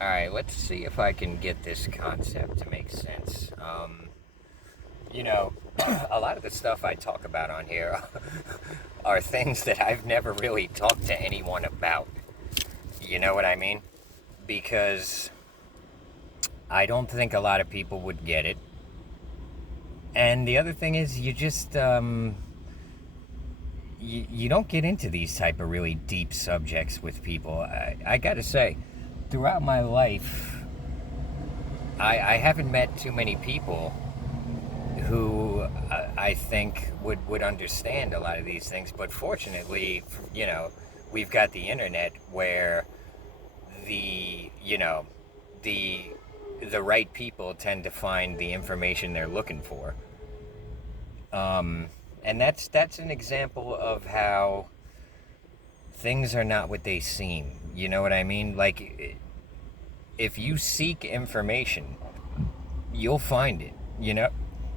Alright, let's see if I can get this concept to make sense. You know, a lot of the stuff I talk about on here are things that I've never really talked to anyone about. You know what I mean? Because I don't think a lot of people would get it. And the other thing is, you don't get into these type of really deep subjects with people. I gotta say, throughout my life, I haven't met too many people who I think would understand a lot of these things. But fortunately, we've got the internet where the you know the the right people tend to find the information they're looking for. Um, and that's an example of how things are not what they seem. You know what I mean? Like, if you seek information, you'll find it.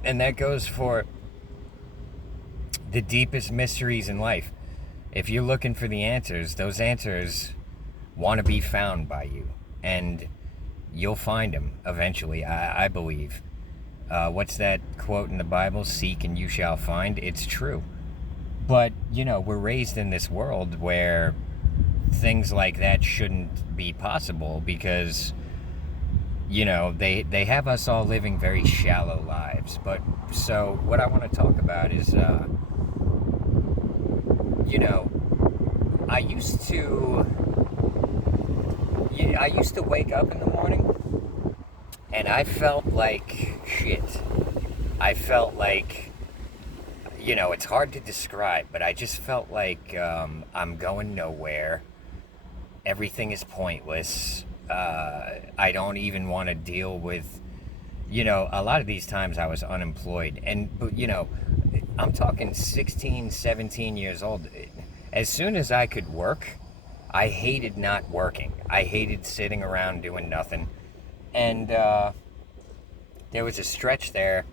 And that goes for the deepest mysteries in life. If you're looking for the answers, those answers want to be found by you, and you'll find them eventually. I believe. What's that quote in the Bible? Seek and you shall find. It's true. But we're raised in this world where things like that shouldn't be possible because they have us all living very shallow lives. But so what I want to talk about is you know I used to I used to wake up in the morning and I felt like shit. I felt like, it's hard to describe, but I just felt like I'm going nowhere. Everything is pointless. I don't even want to deal with, a lot of these times I was unemployed. But, I'm talking 16, 17 years old. As soon as I could work, I hated not working. I hated sitting around doing nothing. And there was a stretch there.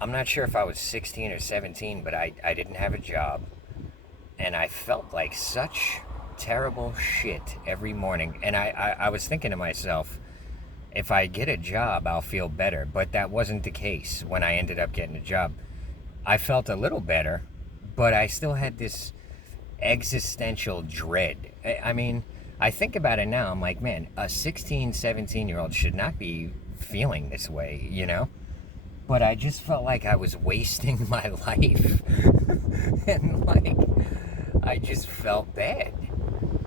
I'm not sure if I was 16 or 17, but I didn't have a job. And I felt like such terrible shit every morning. And I was thinking to myself, if I get a job, I'll feel better. But that wasn't the case when I ended up getting a job. I felt a little better, but I still had this existential dread. I mean, I think about it now, I'm like, man, a 16, 17-year-old should not be feeling this way. But I just felt like I was wasting my life. And, like, I just felt bad.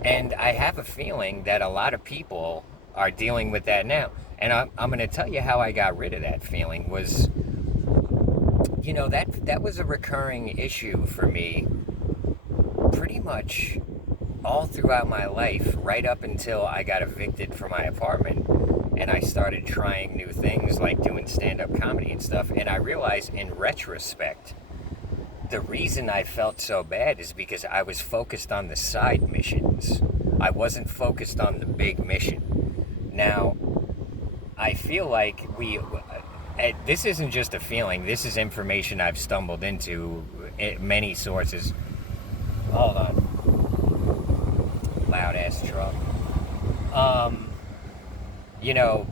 And I have a feeling that a lot of people are dealing with that now. And I'm going to tell you how I got rid of that feeling was, that was a recurring issue for me pretty much all throughout my life, right up until I got evicted from my apartment and I started trying new things like doing stand-up comedy and stuff. And I realized in retrospect, the reason I felt so bad is because I was focused on the side missions. I wasn't focused on the big mission. Now, I feel like this isn't just a feeling, this is information I've stumbled into many sources. Hold on. Loud ass truck. You know,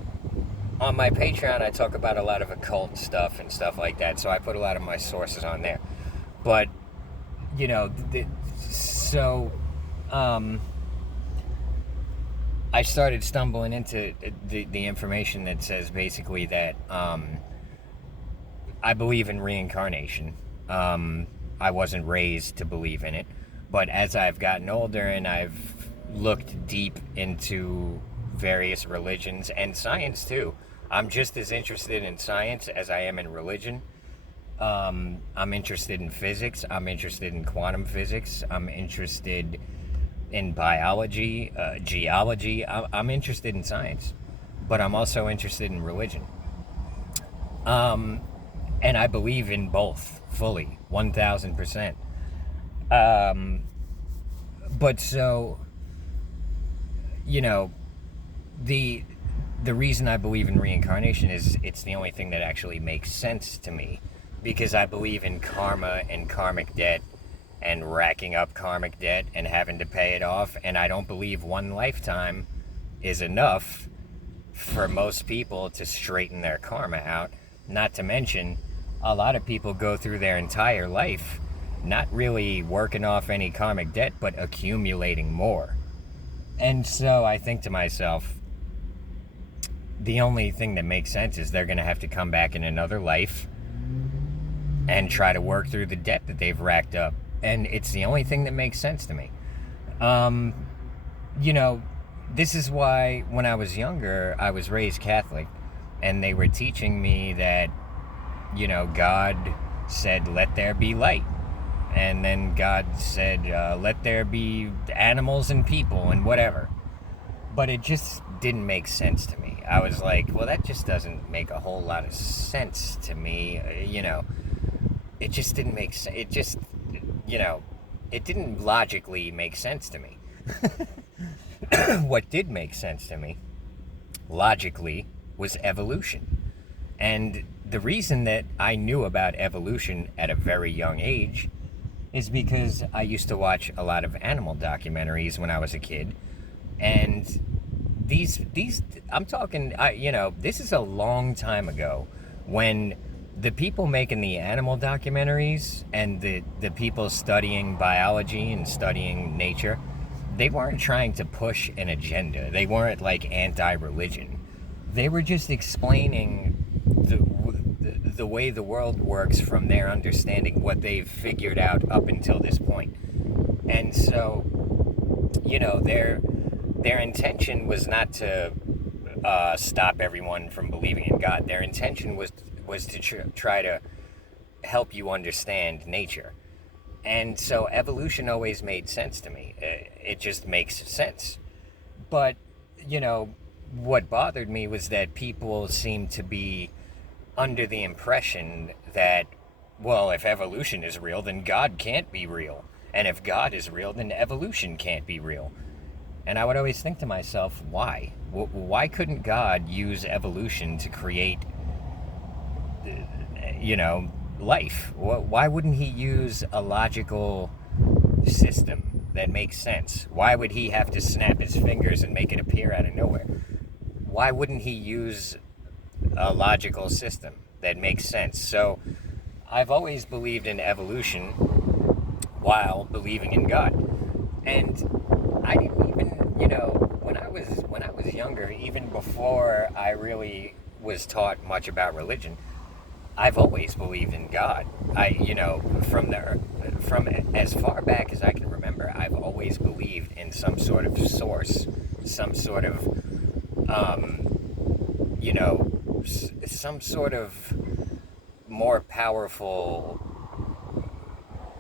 on my Patreon, I talk about a lot of occult stuff and stuff like that, so I put a lot of my sources on there. But, I started stumbling into the information that says basically that I believe in reincarnation. I wasn't raised to believe in it, but as I've gotten older and I've looked deep into various religions and science too, I'm just as interested in science as I am in religion. I'm interested in physics. I'm interested in quantum physics. I'm interested in biology, geology. I'm interested in science, but I'm also interested in religion. And I believe in both fully, 1,000%. But so, the the reason I believe in reincarnation is it's the only thing that actually makes sense to me, because I believe in karma and karmic debt and racking up karmic debt and having to pay it off, and I don't believe one lifetime is enough for most people to straighten their karma out. Not to mention, a lot of people go through their entire life not really working off any karmic debt, but accumulating more. And so I think to myself, the only thing that makes sense is they're going to have to come back in another life and try to work through the debt that they've racked up. And it's the only thing that makes sense to me. You know, this is why when I was younger, I was raised Catholic, and they were teaching me that, you know, God said, let there be light. And then God said, let there be animals and people and whatever. But it just didn't make sense to me. I was like, well, that just doesn't make a whole lot of sense to me. You know, it just didn't make sense. It just, you know, it didn't logically make sense to me. What did make sense to me, logically, was evolution. And the reason that I knew about evolution at a very young age is because I used to watch a lot of animal documentaries when I was a kid. And these I'm talking, you know, this is a long time ago, when the people making the animal documentaries and the people studying biology and studying nature, they weren't trying to push an agenda. They weren't like anti-religion. They were just explaining the way the world works from their understanding, what they've figured out up until this point. And so, you know, their intention was not to stop everyone from believing in God. Their intention was to try to help you understand nature. And so evolution always made sense to me. It just makes sense. But, you know, what bothered me was that people seemed to be under the impression that, well, if evolution is real, then God can't be real. And if God is real, then evolution can't be real. And I would always think to myself, why? Why couldn't God use evolution to create, you know, life? Why wouldn't he use a logical system that makes sense? Why would he have to snap his fingers and make it appear out of nowhere? Why wouldn't he use a logical system that makes sense? So I've always believed in evolution while believing in God. And I didn't even, you know, when I was younger, even before I really was taught much about religion, I've always believed in God. You know, from as far back as I can remember, I've always believed in some sort of source, some sort of, you know, some sort of more powerful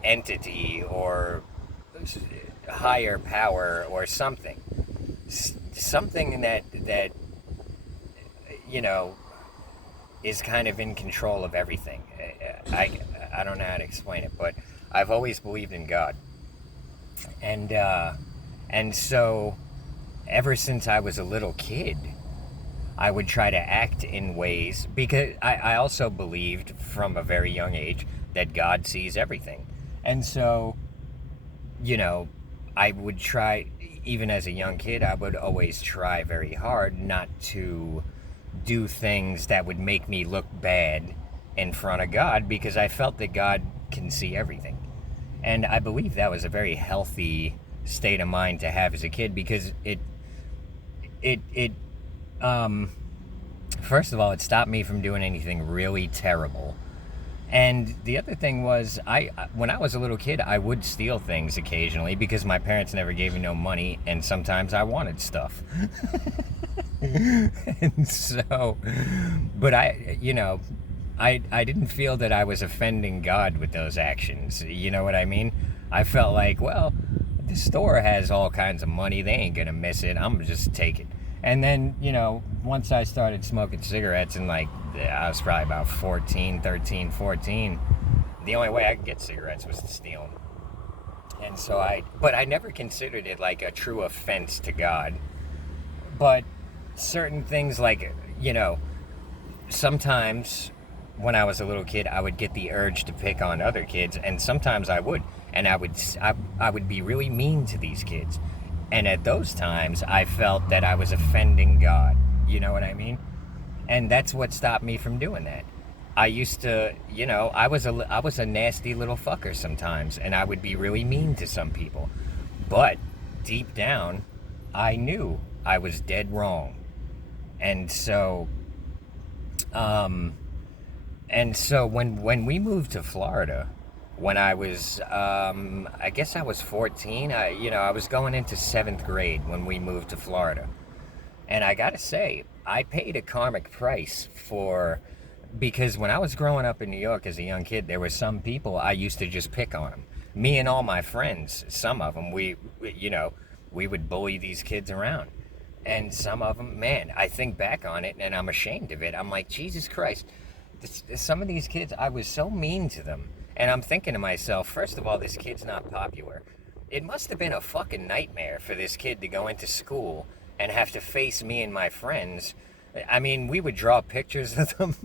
entity or higher power or something that you know, is kind of in control of everything. I don't know how to explain it, but I've always believed in God. And so ever since I was a little kid, I would try to act in ways, because I also believed from a very young age that God sees everything. And so, you know, I would try, even as a young kid, I would always try very hard not to do things that would make me look bad in front of God, because I felt that God can see everything. And I believe that was a very healthy state of mind to have as a kid, because it first of all, it stopped me from doing anything really terrible. And the other thing was, when I was a little kid, I would steal things occasionally because my parents never gave me no money, and sometimes I wanted stuff. And so, but I didn't feel that I was offending God with those actions. You know what I mean? I felt like, well, the store has all kinds of money. They ain't gonna miss it. I'm gonna just take it. And then, you know, once I started smoking cigarettes, and like, I was probably about 14, the only way I could get cigarettes was to steal them. And so but I never considered it like a true offense to God. But certain things, like, you know, sometimes when I was a little kid, I would get the urge to pick on other kids, and sometimes I would. And I would be really mean to these kids. And at those times, I felt that I was offending God. You know what I mean? And that's what stopped me from doing that. I used to, I was a nasty little fucker sometimes, and I would be really mean to some people. But deep down, I knew I was dead wrong. And so, um, when we moved to Florida, when I was, I guess I was 14. I was going into seventh grade when we moved to Florida. And I gotta say, I paid a karmic price for, because when I was growing up in New York as a young kid, there were some people I used to just pick on them. Me and all my friends, some of them, we would bully these kids around. And some of them, man, I think back on it and I'm ashamed of it. I'm like, Jesus Christ, some of these kids, I was so mean to them. And I'm thinking to myself, first of all, this kid's not popular. It must have been a fucking nightmare for this kid to go into school and have to face me and my friends. I mean, we would draw pictures of them,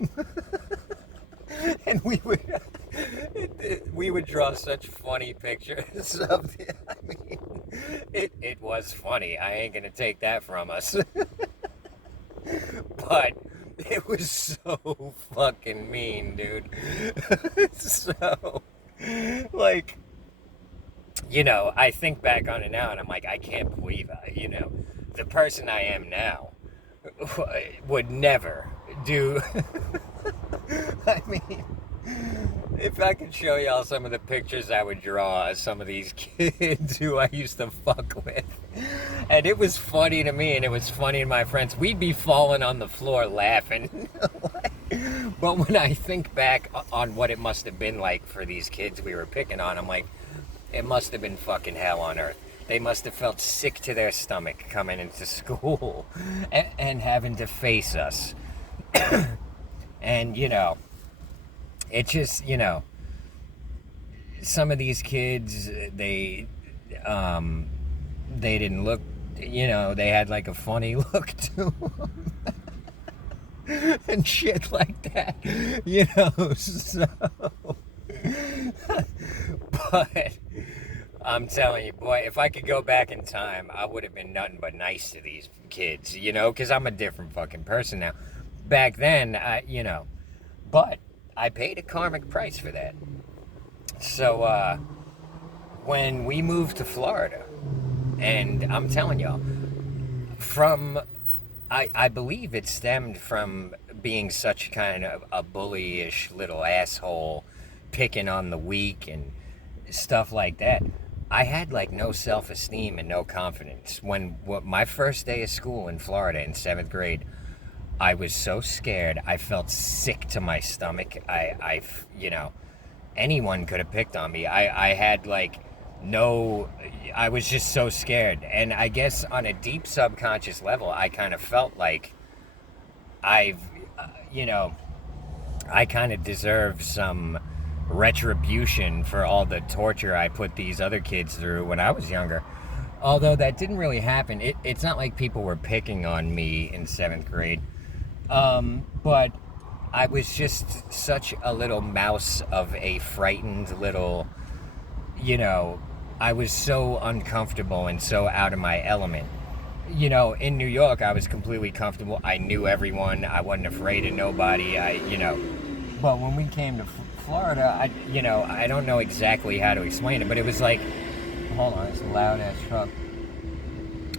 and we would draw such funny pictures of the, I mean, it was funny. I ain't gonna take that from us. But it was so fucking mean, dude. So, like, I think back on it now and I'm like, I can't believe the person I am now would never do. I mean, if I could show y'all some of the pictures I would draw of some of these kids who I used to fuck with. And it was funny to me and it was funny to my friends. We'd be falling on the floor laughing. But when I think back on what it must have been like for these kids we were picking on, I'm like, it must have been fucking hell on earth. They must have felt sick to their stomach coming into school and having to face us. And, it just, some of these kids, they didn't look, they had like a funny look to them. And shit like that, so. But I'm telling you, boy, if I could go back in time, I would have been nothing but nice to these kids, because I'm a different fucking person now. Back then, but I paid a karmic price for that. So, when we moved to Florida, and I'm telling y'all, I believe it stemmed from being such kind of a bullyish little asshole, picking on the weak and stuff like that. I had like no self-esteem and no confidence. My first day of school in Florida in seventh grade, I was so scared. I felt sick to my stomach. Anyone could have picked on me. I had like no, I was just so scared. And I guess on a deep subconscious level, I kind of felt like I've, I kind of deserve some retribution for all the torture I put these other kids through when I was younger. Although that didn't really happen. It's not like people were picking on me in seventh grade. But I was just such a little mouse of a frightened little, I was so uncomfortable and so out of my element. In New York, I was completely comfortable. I knew everyone. I wasn't afraid of nobody. But when we came to Florida, I don't know exactly how to explain it, but it was like, hold on, it's a loud ass truck.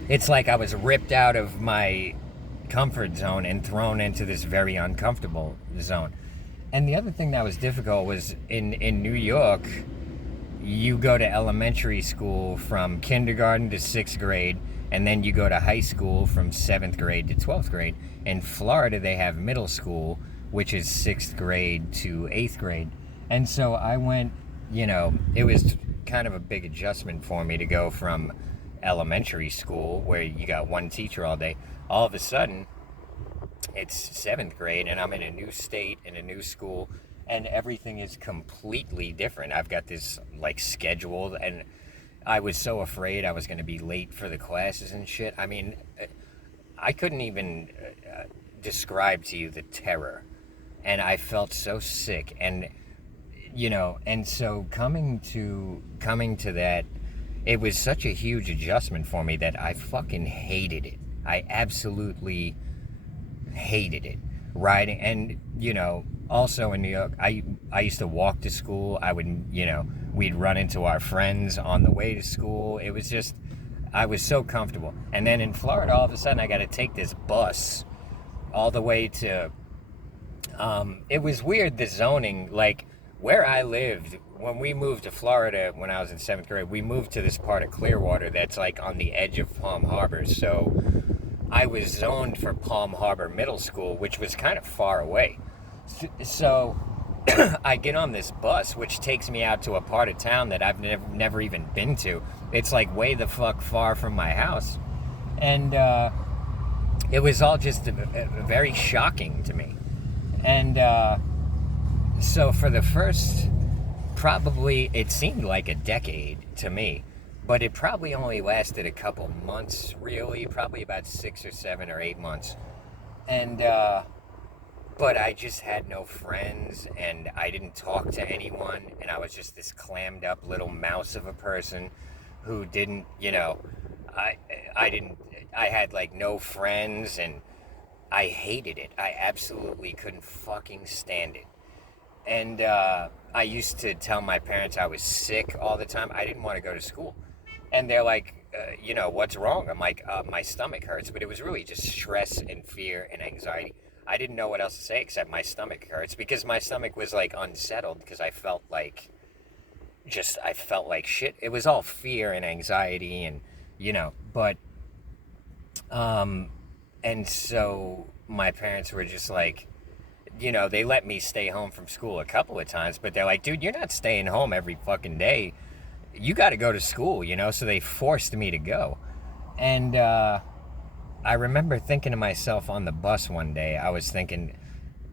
It's like I was ripped out of my comfort zone and thrown into this very uncomfortable zone. And the other thing that was difficult was in New York, you go to elementary school from kindergarten to 6th grade, and then you go to high school from 7th grade to 12th grade. In Florida, they have middle school, which is 6th grade to 8th grade. And so I went, it was kind of a big adjustment for me to go from elementary school, where you got one teacher all day, all of a sudden, it's 7th grade, and I'm in a new state, in a new school, and everything is completely different. I've got this, like, scheduled, and I was so afraid I was going to be late for the classes and shit. I mean, I couldn't even describe to you the terror, and I felt so sick, and, and so coming to that, it was such a huge adjustment for me that I fucking hated it. I absolutely hated it. Riding, and also in New York, I used to walk to school. I would, we'd run into our friends on the way to school. It was just, I was so comfortable. And then in Florida, all of a sudden, I got to take this bus all the way to. It was weird, the zoning, like where I lived when we moved to Florida when I was in 7th grade. We moved to this part of Clearwater that's like on the edge of Palm Harbor. So I was zoned for Palm Harbor Middle School, which was kind of far away. So I get on this bus, which takes me out to a part of town that I've never even been to. It's like way the fuck far from my house. And it was all just very shocking to me. And so for the first, probably, it seemed like a decade to me. But it probably only lasted a couple months, really, probably about 6 or 7 or 8 months. And, but I just had no friends, and I didn't talk to anyone, and I was just this clammed up little mouse of a person who didn't, I had like no friends, and I hated it. I absolutely couldn't fucking stand it. And, I used to tell my parents I was sick all the time. I didn't want to go to school. And they're like, what's wrong? I'm like, my stomach hurts. But it was really just stress and fear and anxiety. I didn't know what else to say except my stomach hurts, because my stomach was like unsettled, because I felt like shit. It was all fear and anxiety and, but, and so my parents were just like, they let me stay home from school a couple of times, but they're like, dude, you're not staying home every fucking day. You got to go to school, so they forced me to go. And I remember thinking to myself on the bus one day, I was thinking,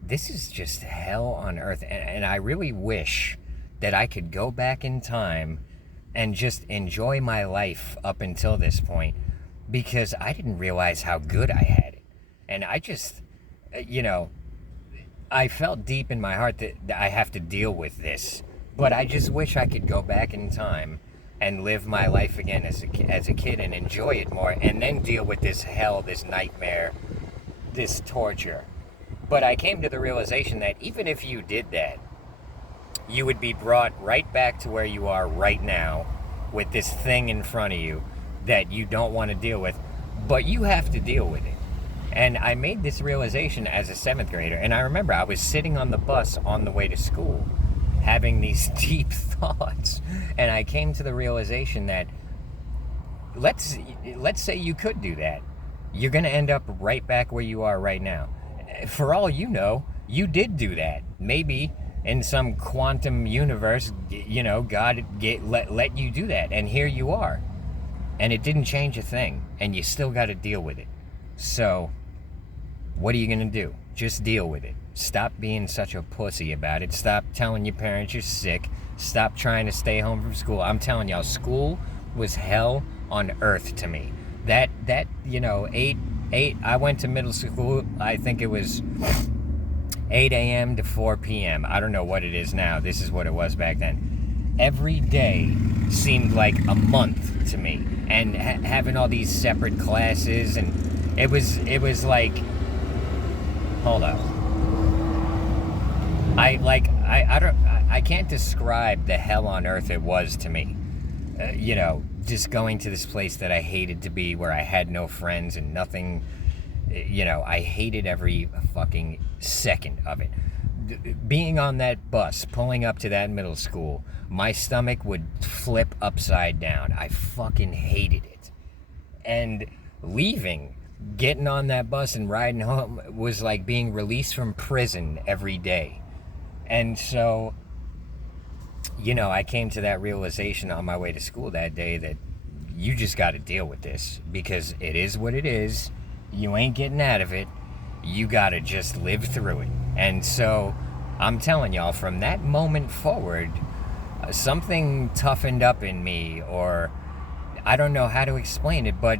this is just hell on earth. And I really wish that I could go back in time and just enjoy my life up until this point, because I didn't realize how good I had it. And I just, I felt deep in my heart that I have to deal with this. But I just wish I could go back in time and live my life again as a kid and enjoy it more, and then deal with this hell, this nightmare, this torture. But I came to the realization that even if you did that, you would be brought right back to where you are right now with this thing in front of you that you don't want to deal with, but you have to deal with it. And I made this realization as a 7th grader, and I remember I was sitting on the bus on the way to school, having these deep thoughts, and I came to the realization that let's say you could do that. You're going to end up right back where you are right now. For all you know, you did do that. Maybe in some quantum universe, God let you do that, and here you are. And it didn't change a thing, and you still got to deal with it. So, what are you going to do? Just deal with it. Stop being such a pussy about it. Stop telling your parents you're sick. Stop trying to stay home from school. I'm telling y'all, school was hell on earth to me. That I went to middle school, I think it was 8 a.m. to 4 p.m. I don't know what it is now. This is what it was back then. Every day seemed like a month to me. And having all these separate classes, and it was like, hold up. I can't describe the hell on earth it was to me. Just going to this place that I hated to be, where I had no friends and nothing. I hated every fucking second of it. Being on that bus, pulling up to that middle school, my stomach would flip upside down. I fucking hated it. And leaving, getting on that bus and riding home was like being released from prison every day. And so, I came to that realization on my way to school that day that you just got to deal with this, because it is what it is. You ain't getting out of it. You got to just live through it. And so I'm telling y'all, from that moment forward, something toughened up in me, or I don't know how to explain it, but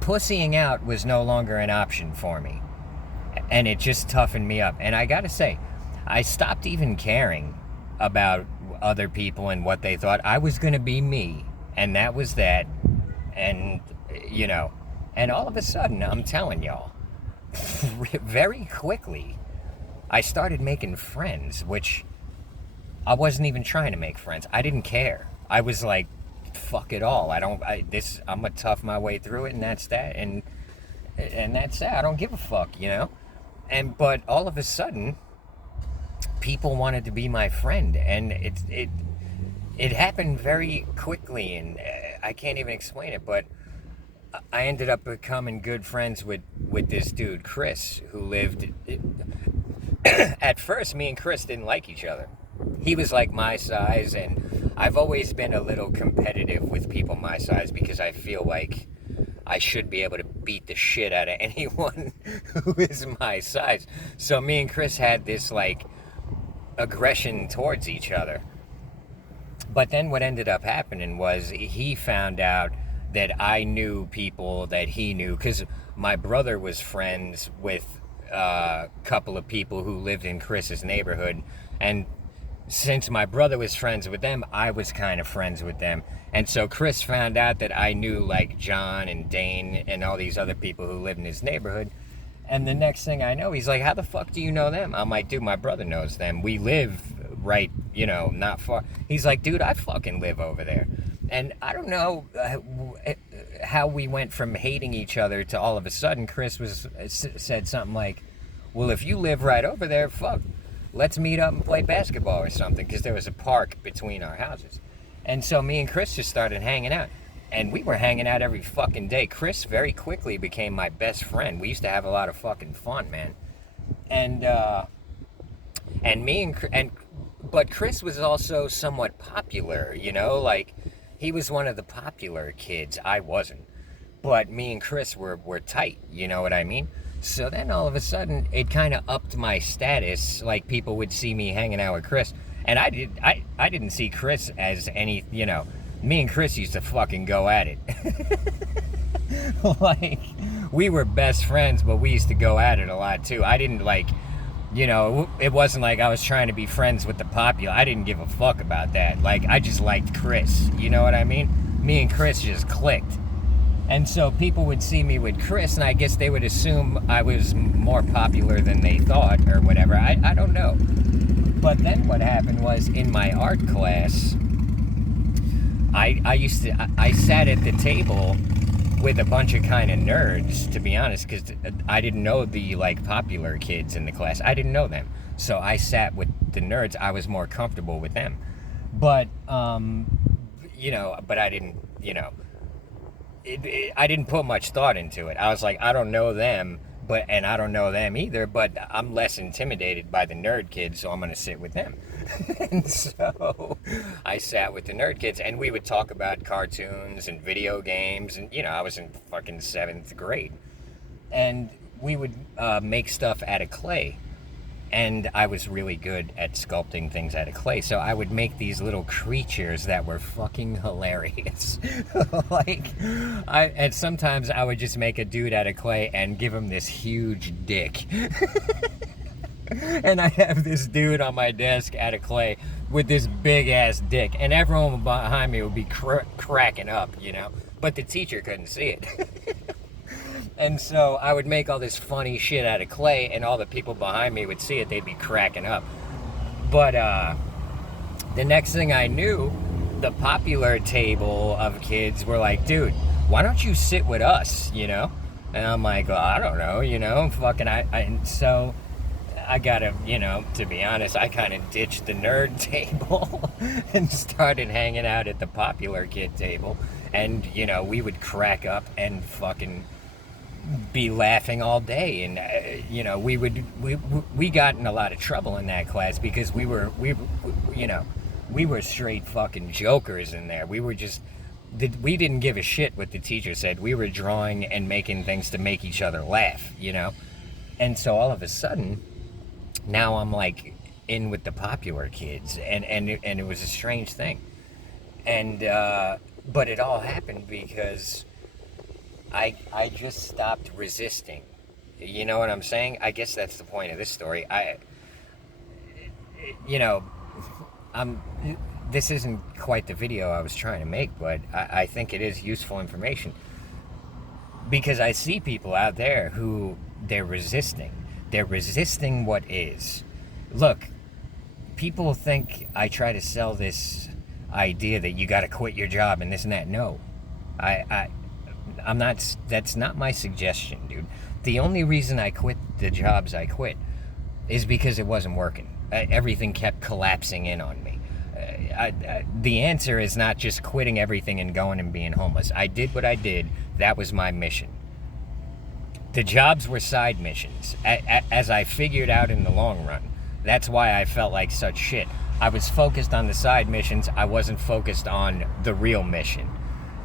pussying out was no longer an option for me. And it just toughened me up. And I got to say, I stopped even caring about other people and what they thought. I was going to be me, And that was that. And, you know, and all of a sudden, I'm telling y'all, very quickly, I started making friends, which I wasn't even trying to make friends. I didn't care. I was like, fuck it all. I'm gonna tough my way through it, and that's that. And that's that. I don't give a fuck, you know? But all of a sudden, people wanted to be my friend, and it happened very quickly, and I can't even explain it, but I ended up becoming good friends with this dude, Chris, who lived... At first, me and Chris didn't like each other. He was like my size, and I've always been a little competitive with people my size because I feel like I should be able to beat the shit out of anyone who is my size. So me and Chris had this, like, aggression towards each other. But then what ended up happening was he found out that I knew people that he knew, because my brother was friends with a couple of people who lived in Chris's neighborhood, and since my brother was friends with them, I was kind of friends with them. And so Chris found out that I knew, like, John and Dane and all these other people who live in his neighborhood. And the next thing I know, he's like, how the fuck do you know them? I'm like, dude, my brother knows them. We live right, not far. He's like, dude, I fucking live over there. And I don't know how we went from hating each other to all of a sudden Chris said something like, well, if you live right over there, fuck, let's meet up and play basketball or something, because there was a park between our houses. And so me and Chris just started hanging out. And we were hanging out every fucking day. Chris very quickly became my best friend. We used to have a lot of fucking fun, man. But Chris was also somewhat popular, like he was one of the popular kids. I wasn't. But me and Chris were tight, you know what I mean? So then all of a sudden, it kind of upped my status. Like, people would see me hanging out with Chris. And I didn't see Chris as any, me and Chris used to fucking go at it. Like, we were best friends, but we used to go at it a lot too. I didn't it wasn't like I was trying to be friends with the popular. I didn't give a fuck about that. Like, I just liked Chris, you know what I mean? Me and Chris just clicked. And so people would see me with Chris, and I guess they would assume I was more popular than they thought, or whatever. I don't know. But then what happened was, in my art class, I sat at the table with a bunch of kind of nerds, to be honest, because I didn't know the, like, popular kids in the class. I didn't know them. So I sat with the nerds. I was more comfortable with them. But, but I didn't, I didn't put much thought into it. I was like, I don't know them, and I don't know them either, but I'm less intimidated by the nerd kids, so I'm going to sit with them. And so I sat with the nerd kids, and we would talk about cartoons and video games, and, I was in fucking 7th grade. And we would make stuff out of clay. And I was really good at sculpting things out of clay. So I would make these little creatures that were fucking hilarious. And sometimes I would just make a dude out of clay and give him this huge dick. And I have this dude on my desk out of clay with this big ass dick. And everyone behind me would be cracking up, But the teacher couldn't see it. And so I would make all this funny shit out of clay, and all the people behind me would see it. They'd be cracking up. But the next thing I knew, the popular table of kids were like, dude, why don't you sit with us, And I'm like, well, I don't know, fucking and so I gotta, to be honest, I kind of ditched the nerd table and started hanging out at the popular kid table. And, we would crack up and fucking be laughing all day. And we got in a lot of trouble in that class because we were straight fucking jokers in there. We didn't give a shit what the teacher said. We were drawing and making things to make each other laugh, And so all of a sudden, now I'm like in with the popular kids, and it was a strange thing. And but it all happened because I just stopped resisting. You know what I'm saying? I guess that's the point of this story. this isn't quite the video I was trying to make, but I think it is useful information. Because I see people out there who they're resisting. They're resisting what is. Look, people think I try to sell this idea that you got to quit your job and this and that. No, I'm not. That's not my suggestion, dude. The only reason I quit the jobs I quit is because it wasn't working. Everything kept collapsing in on me. The answer is not just quitting everything and going and being homeless. I did what I did. That was my mission. The jobs were side missions, as I figured out in the long run. That's why I felt like such shit. I was focused on the side missions. I wasn't focused on the real mission.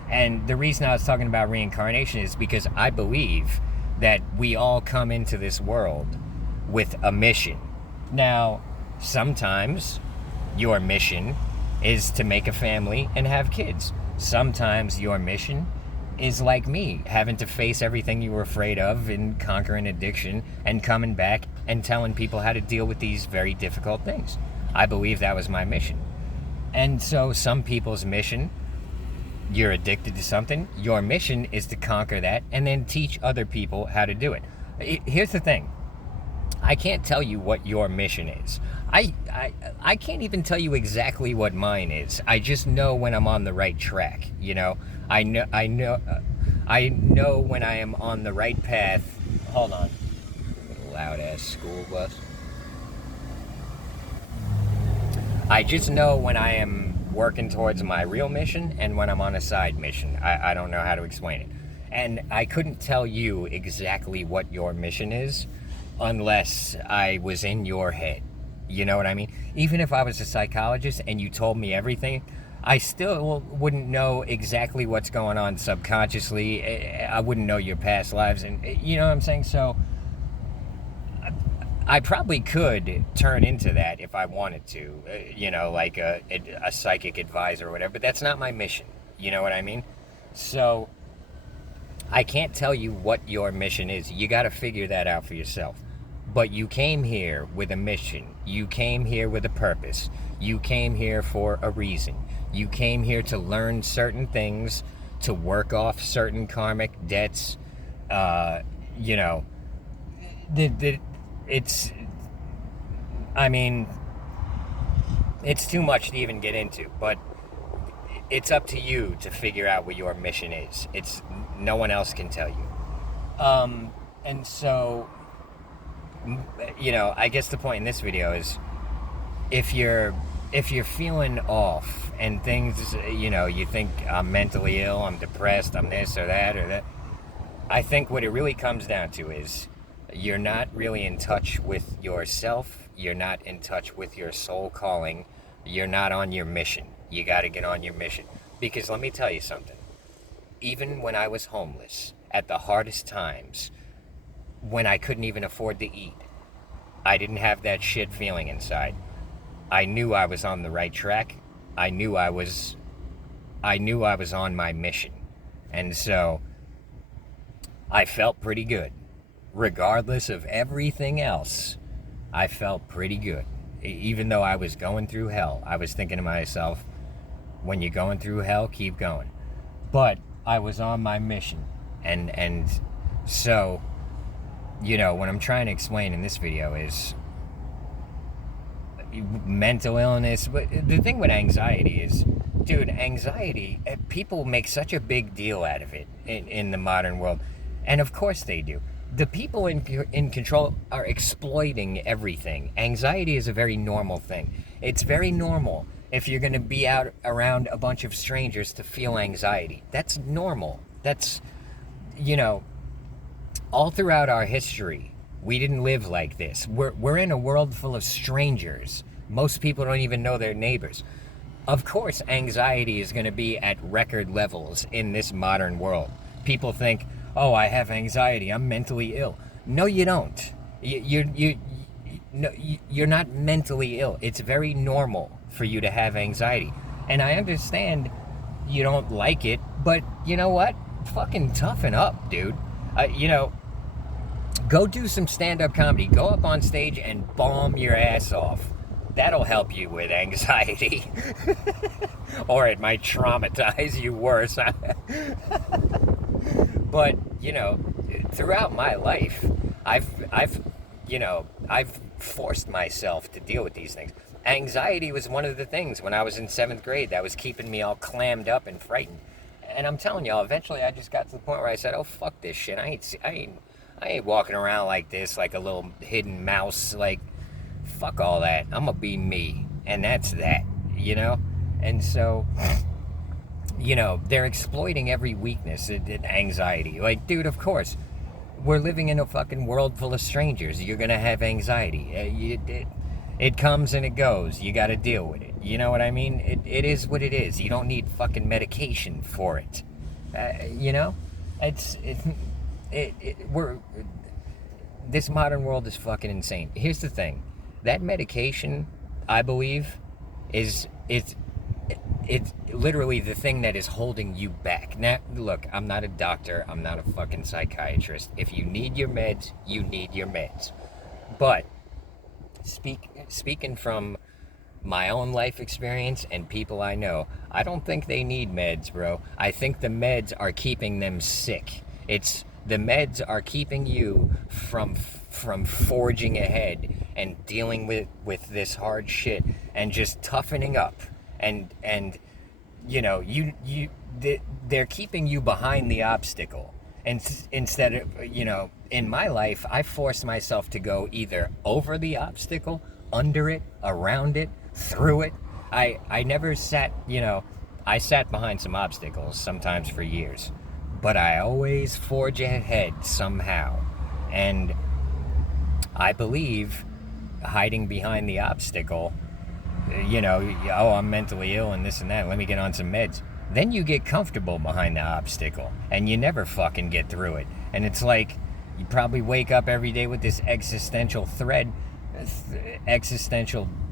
And the reason I was talking about reincarnation is because I believe that we all come into this world with a mission. Now, sometimes your mission is to make a family and have kids. Sometimes your mission is like me, having to face everything you were afraid of and conquering addiction and coming back and telling people how to deal with these very difficult things. I believe that was my mission. And so some people's mission, you're addicted to something, your mission is to conquer that and then teach other people how to do it. Here's the thing. I can't tell you what your mission is. I can't even tell you exactly what mine is. I just know when I'm on the right track, you know? I know when I am on the right path. Hold on. Loud ass school bus. I just know when I am working towards my real mission and when I'm on a side mission. I don't know how to explain it. And I couldn't tell you exactly what your mission is unless I was in your head. You know what I mean? Even if I was a psychologist and you told me everything, I still wouldn't know exactly what's going on subconsciously. I wouldn't know your past lives. And you know what I'm saying? So I probably could turn into that if I wanted to, you know, like a psychic advisor or whatever, but that's not my mission. You know what I mean? So I can't tell you what your mission is. You got to figure that out for yourself. But you came here with a mission. You came here with a purpose. You came here for a reason. You came here to learn certain things, to work off certain karmic debts. You know, it's too much to even get into, but it's up to you to figure out what your mission is. No one else can tell you. And so, you know, I guess the point in this video is if you're feeling off and things, you know, you think I'm mentally ill, I'm depressed, I'm this or that, I think what it really comes down to is you're not really in touch with yourself. You're not in touch with your soul calling. You're not on your mission. You got to get on your mission. Because let me tell you something. Even when I was homeless, at the hardest times, when I couldn't even afford to eat, I didn't have that shit feeling inside. I knew I was on the right track. I knew I was on my mission. And so I felt pretty good. Regardless of everything else, I felt pretty good. Even though I was going through hell, I was thinking to myself, when you're going through hell, keep going. But I was on my mission. And so, you know, what I'm trying to explain in this video is mental illness. But the thing with anxiety is, dude, anxiety, people make such a big deal out of it in the modern world. And of course they do. The people in control are exploiting everything. Anxiety is a very normal thing. It's very normal if you're going to be out around a bunch of strangers to feel anxiety. That's normal. That's, you know, all throughout our history, we didn't live like this. We're in a world full of strangers. Most people don't even know their neighbors. Of course, anxiety is going to be at record levels in this modern world. People think, oh, I have anxiety, I'm mentally ill. No, you don't. You're not mentally ill. It's very normal for you to have anxiety. And I understand you don't like it, but you know what? Fucking toughen up, dude. You know, go do some stand-up comedy. Go up on stage and bomb your ass off. that'll help you with anxiety. Or it might traumatize you worse. But, throughout my life, I've forced myself to deal with these things. Anxiety was one of the things when I was in 7th grade that was keeping me all clammed up and frightened. And I'm telling y'all, eventually I just got to the point where I said, oh, fuck this shit. I ain't walking around like this, like a little hidden mouse. Like, fuck all that. I'm gonna be me. And that's that, And so, they're exploiting every weakness and anxiety. Like, dude, of course, we're living in a fucking world full of strangers. You're gonna have anxiety. It comes and it goes. You gotta deal with it. You know what I mean? It is what it is. You don't need fucking medication for it. This modern world is fucking insane. Here's the thing. That medication, I believe, it's literally the thing that is holding you back. Now, look, I'm not a doctor. I'm not a fucking psychiatrist. If you need your meds, you need your meds. But speaking from my own life experience and people I know, I don't think they need meds, bro. I think the meds are keeping them sick. The meds are keeping you from forging ahead and dealing with this hard shit and just toughening up and they're keeping you behind the obstacle. And instead of, in my life, I forced myself to go either over the obstacle, under it, around it, through it. I never sat, I sat behind some obstacles sometimes for years, but I always forge ahead somehow. And I believe hiding behind the obstacle, oh, I'm mentally ill and this and that, let me get on some meds. Then you get comfortable behind the obstacle and you never fucking get through it. And it's like you probably wake up every day with this existential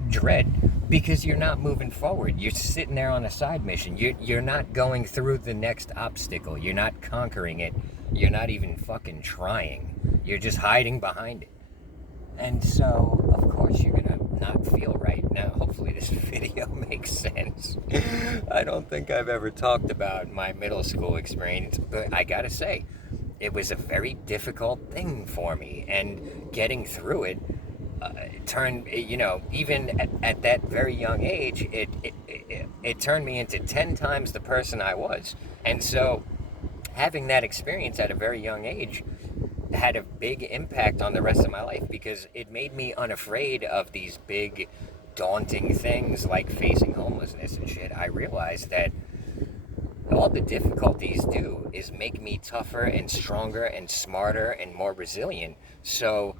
dread because you're not moving forward. You're sitting there on a side mission. You're not going through the next obstacle. You're not conquering it. You're not even fucking trying. You're just hiding behind it. And so, of course, you're gonna not feel right. Now, hopefully this video makes sense. I don't think I've ever talked about my middle school experience, but I gotta say, it was a very difficult thing for me, and getting through it turned, even at that very young age, it turned me into 10 times the person I was. And so, having that experience at a very young age had a big impact on the rest of my life because it made me unafraid of these big, daunting things like facing homelessness and shit. I realized that all the difficulties do is make me tougher and stronger and smarter and more resilient. So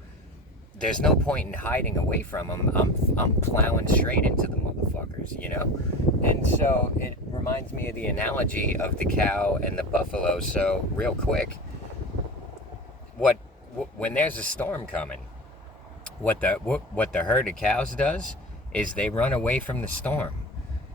there's no point in hiding away from them. I'm plowing straight into the motherfuckers, And so it reminds me of the analogy of the cow and the buffalo. So real quick, when there's a storm coming, what the herd of cows does is they run away from the storm.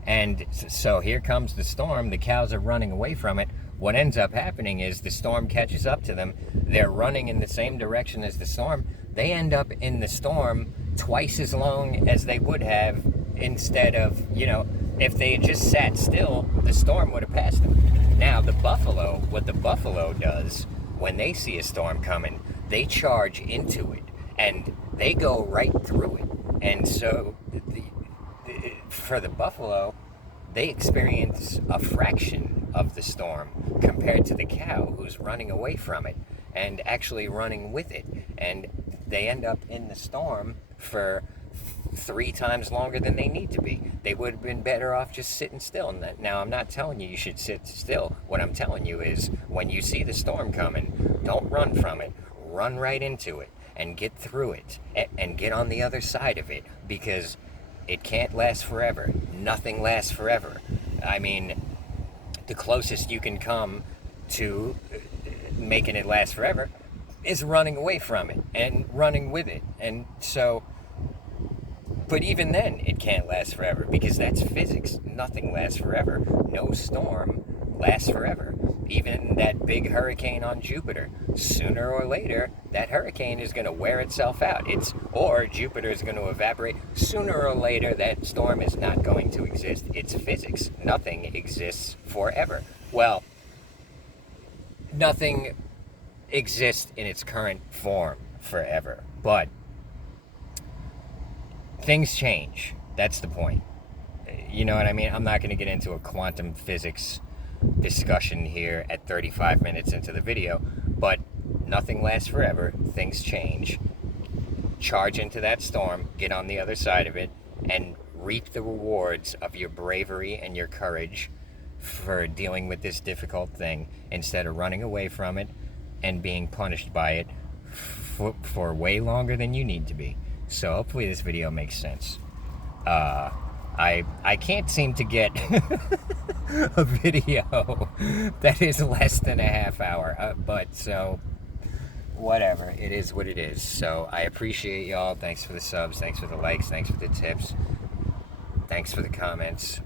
And so here comes the storm, the cows are running away from it. What ends up happening is the storm catches up to them. They're running in the same direction as the storm. They end up in the storm twice as long as they would have instead of, if they had just sat still, the storm would have passed them. Now, what the buffalo does when they see a storm coming, they charge into it and they go right through it. And so for the buffalo, they experience a fraction of the storm compared to the cow who's running away from it and actually running with it. And they end up in the storm for 3 times longer than they need to be. They would have been better off just sitting still. Now, I'm not telling you should sit still. What I'm telling you is when you see the storm coming, don't run from it. Run right into it and get through it and get on the other side of it, because it can't last forever. Nothing lasts forever. I mean, the closest you can come to making it last forever is running away from it and running with it. And so, but even then, it can't last forever because that's physics. Nothing lasts forever. No storm lasts forever. even that big hurricane on Jupiter, sooner or later, that hurricane is going to wear itself out. Or Jupiter is going to evaporate. Sooner or later, that storm is not going to exist. It's physics. Nothing exists forever. Well, nothing exists in its current form forever. But things change. That's the point. You know what I mean? I'm not going to get into a quantum physics discussion here at 35 minutes into the video, but nothing lasts forever. Things change. Charge into that storm, get on the other side of it, and reap the rewards of your bravery and your courage for dealing with this difficult thing instead of running away from it and being punished by it for way longer than you need to be. So hopefully this video makes sense. I can't seem to get a video that is less than a half hour, but so whatever, it is what it is. So I appreciate y'all. Thanks for the subs, thanks for the likes, thanks for the tips, thanks for the comments,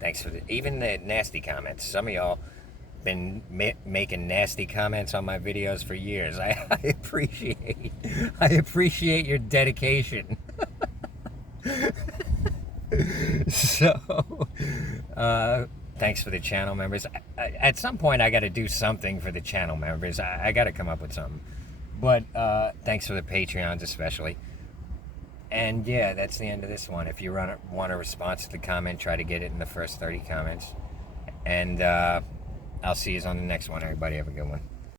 thanks for even the nasty comments. Some of y'all been making nasty comments on my videos for years. I appreciate your dedication. So thanks for the channel members. At some point I got to do something for the channel members. I got to come up with something, but thanks for the Patreons especially. And yeah, that's the end of this one. If you want a response to the comment, try to get it in the first 30 comments, and I'll see you on the next one. Everybody have a good one.